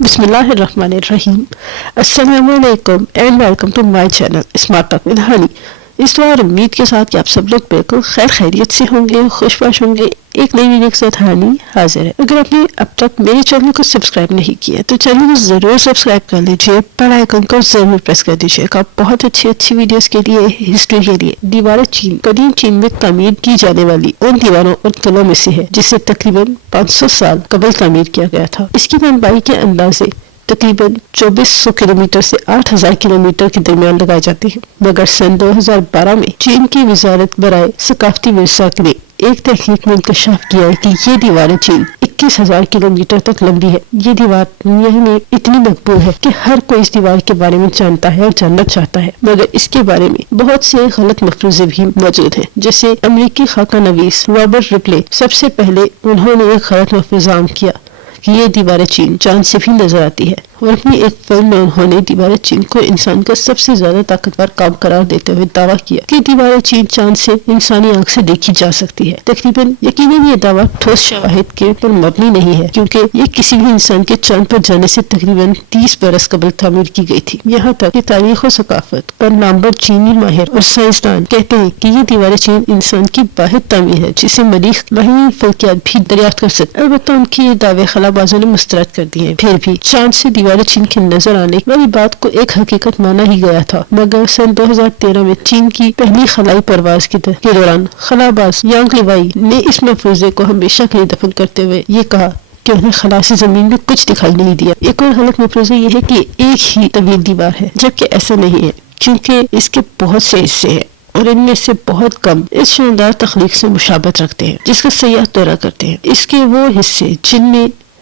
بسم اللہ الرحمن الرحیم. السلام علیکم and welcome to my channel smart talk with Hani. اس بار امید کے ساتھ کہ آپ سب لوگ بالکل خیر خیریت سے ہوں گے، خوش باش ہوں گے. ایک نئی ویڈیو کے ساتھ ہانی حاضر ہے. اگر آپ نے اب تک میرے چینل کو سبسکرائب نہیں کیا تو چینل کو ضرور سبسکرائب کر لیجیے، بیل آئیکن کو ضرور پریس کر دیجیے گا. بہت اچھی ویڈیوز کے لیے، ہسٹری کے لیے. دیوار چین قدیم چین میں تعمیر کی جانے والی ان دیواروں اور قلعوں میں سے ہے جسے تقریباً 500 سال قبل تعمیر کیا گیا تھا. اس کی لمبائی کے اندازے تقریباً 2400 کلومیٹر سے 8000 کلومیٹر کے درمیان لگائے جاتے ہیں. مگر سن 2012 میں چین کی وزارت برائے ثقافتی ورثہ نے ایک تحقیق میں انکشاف کیا ہے کہ یہ دیوار چین 21,000 کلومیٹر تک لمبی ہے. یہ دیوار دنیا میں اتنی مقبول ہے کہ ہر کوئی اس دیوار کے بارے میں جانتا ہے اور جاننا چاہتا ہے. مگر اس کے بارے میں بہت سے غلط مفروضے بھی موجود ہیں. جیسے امریکی خاکہ نویس رابرٹ رپلے، سب سے پہلے انہوں نے ایک غلط مفروضہ عام کیا کہ یہ دیوار چین چاند سے بھی نظر آتی ہے، اور اپنی ایک فلم میں انہوں نے دیوار چین کو انسان کا سب سے زیادہ طاقتور کام قرار دیتے ہوئے دعویٰ کیا کہ دیوار چین چاند سے انسانی آنکھ سے دیکھی جا سکتی ہے. یقیناً یہ دعویٰ ٹھوس شواہد کے پر مبنی نہیں ہے، کیونکہ یہ کسی بھی انسان کے چاند پر جانے سے تقریباً 30 برس قبل تعمیر کی گئی تھی. یہاں تک کہ تاریخ و ثقافت پر نامور چینی ماہر اور سائنسدان کہتے ہیں کہ یہ دیوار چین انسان کی واحد تعمیر ہے جسے مریخ وہیں فلکیات بھی دریافت کر سکتے. البتہ ان کی یہ دعوے خلابازوں نے مسترد کر دیے. پھر بھی چاند سے دیوار چین کے نظر آنے والی بات کو ایک حقیقت مانا ہی گیا تھا. مگر سن 2013 میں چین کی پہلی خلائی پرواز کے دوران خلاباز یانگ لیوائی نے اس مفروضے کو ہمیشہ کے لیے دفن کرتے ہوئے یہ کہا کہ انہیں خلا سے زمین میں کچھ دکھائی نہیں دیا. ایک اور غلط مفروضہ یہ ہے کہ ایک ہی طویل دیوار ہے، جبکہ ایسا نہیں ہے، کیونکہ اس کے بہت سے حصے ہیں اور ان میں سے بہت کم اس شاندار تخلیق سے مشابہت رکھتے ہیں جس کا سیاح دورہ کرتے ہیں. اس کے وہ حصے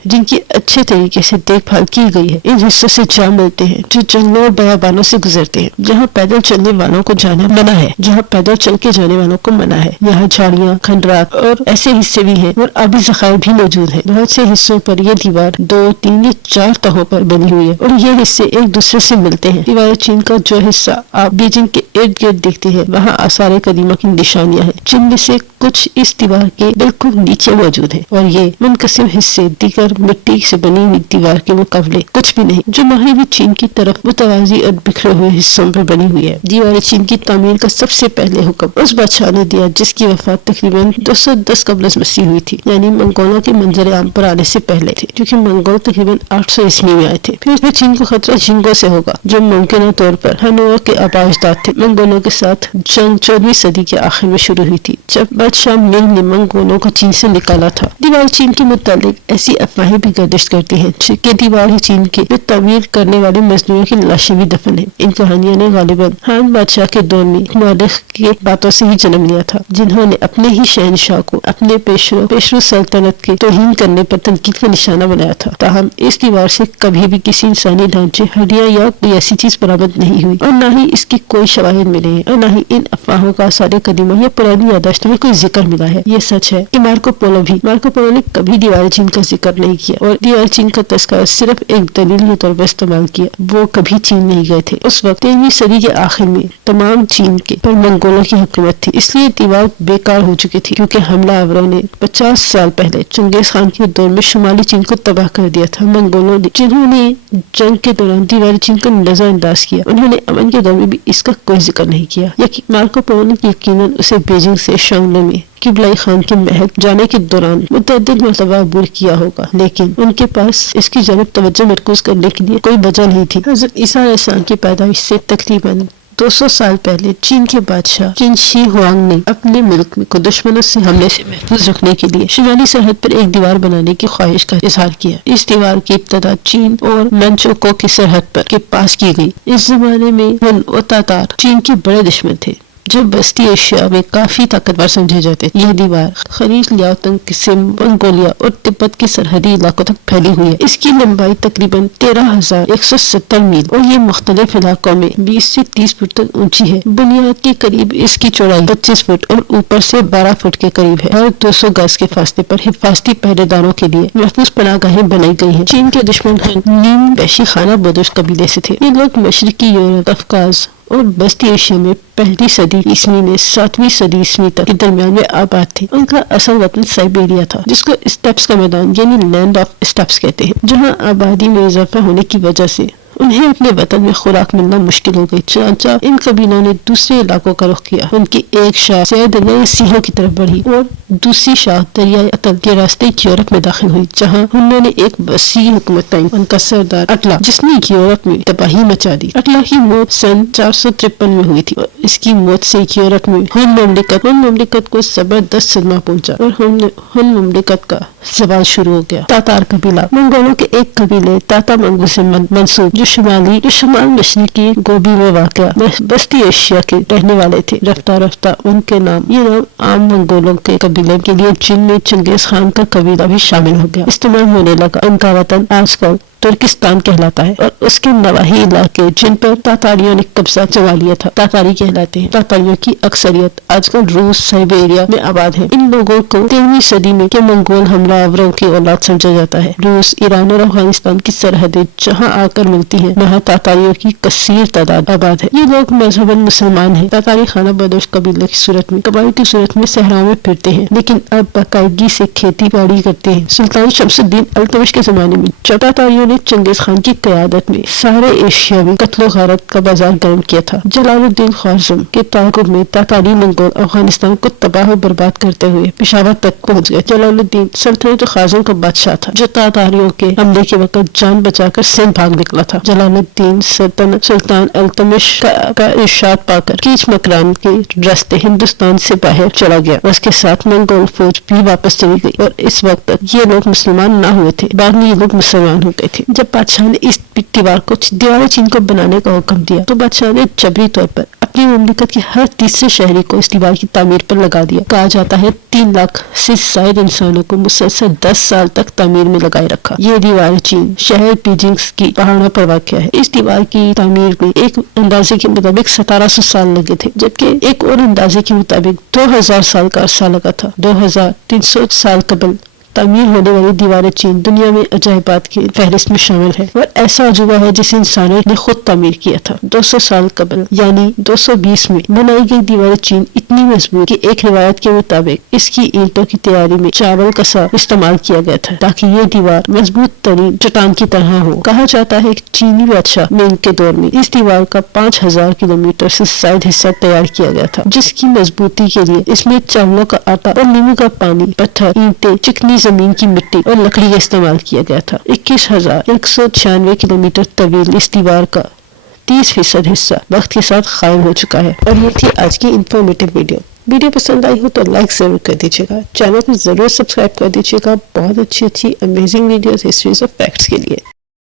جن کی اچھے طریقے سے دیکھ بھال کی گئی ہے، ان حصوں سے جا ملتے ہیں جو جنگلوں اور بیابانوں سے گزرتے ہیں، جہاں پیدل چلنے والوں کو جانا منع ہے، جہاں پیدل چل کے جانے والوں کو منع ہے. یہاں جھاڑیاں، کھنڈرات اور ایسے حصے بھی ہیں اور آبی ذخائر بھی موجود ہیں. بہت سے حصوں پر یہ دیوار 2، 3 یا 4 تہوں پر بنی ہوئی ہے اور یہ حصے ایک دوسرے سے ملتے ہیں. دیوار چین کا جو حصہ آپ بیجنگ کے ارد گرد دیکھتے ہیں وہاں آثار قدیمہ کی نشانیاں ہیں، جن میں سے کچھ اس دیوار کے بالکل نیچے موجود ہیں، اور یہ منقسم حصے دیگر مٹی سے بنی ہوئی دیوار کے مقابلے کچھ بھی نہیں، جو مغربی چین کی طرف متوازی اور بکھرے ہوئے حصوں پر بنی ہوئی ہے. دیوار چین کی تعمیر کا سب سے پہلے حکم اس بادشاہ نے دیا جس کی وفات تقریباً 210 قبل از مسیح ہوئی تھی، یعنی منگولوں کے منظر عام پر آنے سے پہلے تھے، کیونکہ منگول تقریباً 800 عیسوی میں آئے تھے. پھر اس میں چین کو خطرہ جنگوں سے ہوگا جو ممکنہ طور پر ہنوؤ کے آباء اجداد تھے. منگولوں کے ساتھ جنگ 14ویں صدی کے آخر میں شروع ہوئی تھی، جب بادشاہ منگ نے منگولوں کو چین سے نکالا تھا. دیوار چین کے متعلق ایسی افواہیں بھی گردش کرتی ہیں کہ دیوار چین کے تعمیر کرنے والے مزدوروں کی لاشیں بھی دفن ہیں. ان کہانیوں نے غالباً ہان بادشاہ کے دور میں مورخ کے باتوں سے ہی جنم لیا تھا، جنہوں نے اپنے ہی شہنشاہ کو اپنے پیشرو سلطنت کے توہین کرنے پر تنقید کا نشانہ بنایا تھا. تاہم اس دیوار سے کبھی بھی کسی انسانی ڈھانچے، ہڈیاں یا کوئی ایسی چیز برآمد نہیں ہوئی، اور نہ ہی اس کی کوئی شواہد ملے ہیں، اور نہ ہی ان افواہوں کا آثار قدیمہ یا پرانی یادداشتوں میں کوئی ذکر ملا ہے. یہ سچ ہے کہ مارکو پولو نے کبھی دیوار چین کا ذکر نہیں کیا اور دیوار چین کا تذکرہ صرف ایک دلیل کے طور پر استعمال کیا. وہ کبھی چین نہیں گئے تھے. اس وقت 13ویں صدی کے آخر میں تمام چین کے پر منگولوں کی حکومت تھی، اس لیے دیوار بیکار ہو چکی تھی، کیونکہ حملہ آوروں نے 50 سال پہلے چنگیز خان کے دور میں شمالی چین کو تباہ کر دیا تھا. منگولوں نے، جنہوں نے جنگ کے دوران دیوار چین کا نظر انداز کیا، انہوں نے امن کے دور میں بھی اس کا کوئی ذکر نہیں کیا. مارکو پولو نے یقیناً اسے بیجنگ سے شانگلے میں قبلہ خان کے محل جانے کے دوران متعدد مرتبہ عبور کیا ہوگا، لیکن ان کے پاس اس کی جانب توجہ مرکوز کرنے کے لیے کوئی وجہ نہیں تھی. حضرت عیسیٰ علیہ السلام کی پیدائش سے تقریباً 200 سال پہلے چین کے بادشاہ قین شی ہوانگ نے اپنے ملک کو دشمنوں سے حملے سے محفوظ رکھنے کے لیے شمالی سرحد پر ایک دیوار بنانے کی خواہش کا اظہار کیا. اس دیوار کی ابتدا چین اور مینچوکو کی سرحد پر کے پاس کی گئی. اس زمانے میں ہن اور تاتار چین کے بڑے دشمن تھے جو بستی ایشیا میں کافی طاقتور سمجھے جاتے تھے. یہ دیوار خلیج لیاوتنگ قسم منگولیا اور تبت کے سرحدی علاقوں تک پھیلی ہوئی ہے. اس کی لمبائی تقریباً 13,170 میل اور یہ مختلف علاقوں میں 20 سے 30 فٹ تک اونچی ہے. بنیاد کے قریب اس کی چوڑائی 25 فٹ اور اوپر سے 12 فٹ کے قریب ہے. ہر 200 گز کے فاصلے پر حفاظتی پہرے داروں کے لیے محفوظ پناہ گاہیں بنائی گئی ہیں. چین کے دشمن نیم بیشی خانہ بدوش قبیلے سے تھے. یہ لوگ مشرقی یورپ، قفقاز اور وسطی ایشیا میں پہلی صدی عیسوی میں 7ویں صدی عیسوی تک کے درمیان میں آباد تھے۔ ان کا اصل وطن سائبیریا تھا، جس کو اسٹیپس کا میدان یعنی لینڈ آف اسٹیپس کہتے ہیں، جہاں آبادی میں اضافہ ہونے کی وجہ سے انہیں اپنے وطن میں خوراک ملنا مشکل ہو گئی، چنانچہ ان قبیلوں نے دوسرے علاقوں کا رخ کیا۔ ان کی ایک شاخ دریائے سیہوں کی طرف بڑھی اور دوسری شاخ دریائے اتل کے راستے یورپ میں داخل ہوئی، جہاں انہوں نے ایک وسیع حکومت قائم کی۔ ان کا سردار اٹلا، جس نے یورپ میں تباہی مچا دی۔ اٹلا کی موت سن 453 میں ہوئی تھی اور اس کی موت سے یورپ میں ہن مملکت کو زبردست صدمہ پہنچا اور ہن مملکت کا زوال شروع ہو گیا۔ تاتار قبیلہ منگولوں کے ایک قبیلے تاتا منگو سے منسوب جو شمال مشرقی گوبی میں واقع وسطی ایشیا کے رہنے والے تھے۔ رفتہ رفتہ ان کے نام عام منگولوں کے قبیلے کے لیے جن میں چنگیز خان کا قبیلہ بھی شامل ہو گیا استعمال ہونے لگا۔ ان کا وطن آج کل ترکستان کہلاتا ہے اور اس کے نواحی علاقے جن پر تاتاریوں نے قبضہ جما لیا تھا تاتاری کہلاتے ہیں۔ تاتاریوں کی اکثریت آج کل روس سائبیریا میں آباد ہے۔ ان لوگوں کو 13ویں صدی میں کے منگول حملہ آوروں کی اولاد سمجھا جاتا ہے۔ روس، ایران اور افغانستان کی سرحدیں جہاں آ کر ملتی ہیں وہاں تاتاریوں کی کثیر تعداد آباد ہے۔ یہ لوگ مذہباً مسلمان ہیں۔ تاتاری خانہ بدوش قبیلے کی صورت میں قبائل کی صورت میں صحرا میں پھرتے ہیں، لیکن اب باقاعدگی سے کھیتی باڑی کرتے ہیں۔ سلطان شمس الدین التمش کے زمانے میں جب تاتاریوں نے چنگیز خان کی قیادت میں سارے ایشیا میں قتل و غارت کا بازار گرم کیا تھا، جلال الدین خوارزم کے تعاقب میں تاتاری منگول افغانستان کو تباہ و برباد کرتے ہوئے پشاور تک پہنچ گئے۔ جلال الدین سلطنت خوارزم کا بادشاہ تھا جو تاتاریوں کے حملے کے وقت جان بچا کر سندھ بھاگ نکلا تھا۔ جلال الدین سلطان التمش کا ارشاد پا کر کیچ مکران کے راستے ہندوستان سے باہر چلا گیا، اس کے ساتھ منگول فوج بھی واپس چلی گئی اور اس وقت تک یہ لوگ مسلمان نہ ہوئے تھے، بعد میں یہ لوگ مسلمان ہو گئے تھے۔ جب بادشاہ نے اس دیوار چین کو بنانے کا حکم دیا تو بادشاہ نے جبری طور پر اپنی مملکت کے ہر تیسرے شہری کو اس دیوار کی تعمیر پر لگا دیا۔ کہا جاتا ہے 3 لاکھ سے زائد انسانوں کو مسلسل 10 سال تک تعمیر میں لگائے رکھا۔ یہ دیوار چین شہر بیجنگ کی پہاڑوں پر واقع ہے۔ اس دیوار کی تعمیر میں ایک اندازے کے مطابق 1700 سال لگے تھے، جبکہ ایک اور اندازے کے مطابق 2000 سال کا عرصہ لگا تھا۔ 2300 سال قبل تعمیر ہونے والی دیوار چین دنیا میں عجائبات کی فہرست میں شامل ہے اور ایسا عجوبہ ہے جسے انسانوں نے خود تعمیر کیا تھا۔ 200 سال قبل یعنی 220 میں بنائی گئی دیوار چین اتنی مضبوط کہ ایک روایت کے مطابق اس کی اینٹوں کی تیاری میں چاول کا سا استعمال کیا گیا تھا تاکہ یہ دیوار مضبوط ترین چٹان کی طرح ہو۔ کہا جاتا ہے کہ چینی بادشاہ مینگ کے دور میں اس دیوار کا 5000 کلومیٹر سے زائد حصہ تیار کیا گیا تھا، جس کی مضبوطی کے لیے اس میں چاولوں کا آٹا اور نیمبو کا پانی، پتھر، اینٹیں، چکنی زمین کی مٹی اور لکڑی کا استعمال کیا گیا تھا۔ 21,196 کلومیٹر طویل اس دیوار کا 30% حصہ وقت کے ساتھ قائم ہو چکا ہے۔ اور یہ تھی آج کی انفارمیٹو ویڈیو پسند آئی ہو تو لائک ضرور کر دیجیے گا، چینل کو ضرور سبسکرائب کر دیجیے گا۔ بہت اچھی امیزنگ ویڈیوز ہسٹریز اور فیکٹس کے لیے۔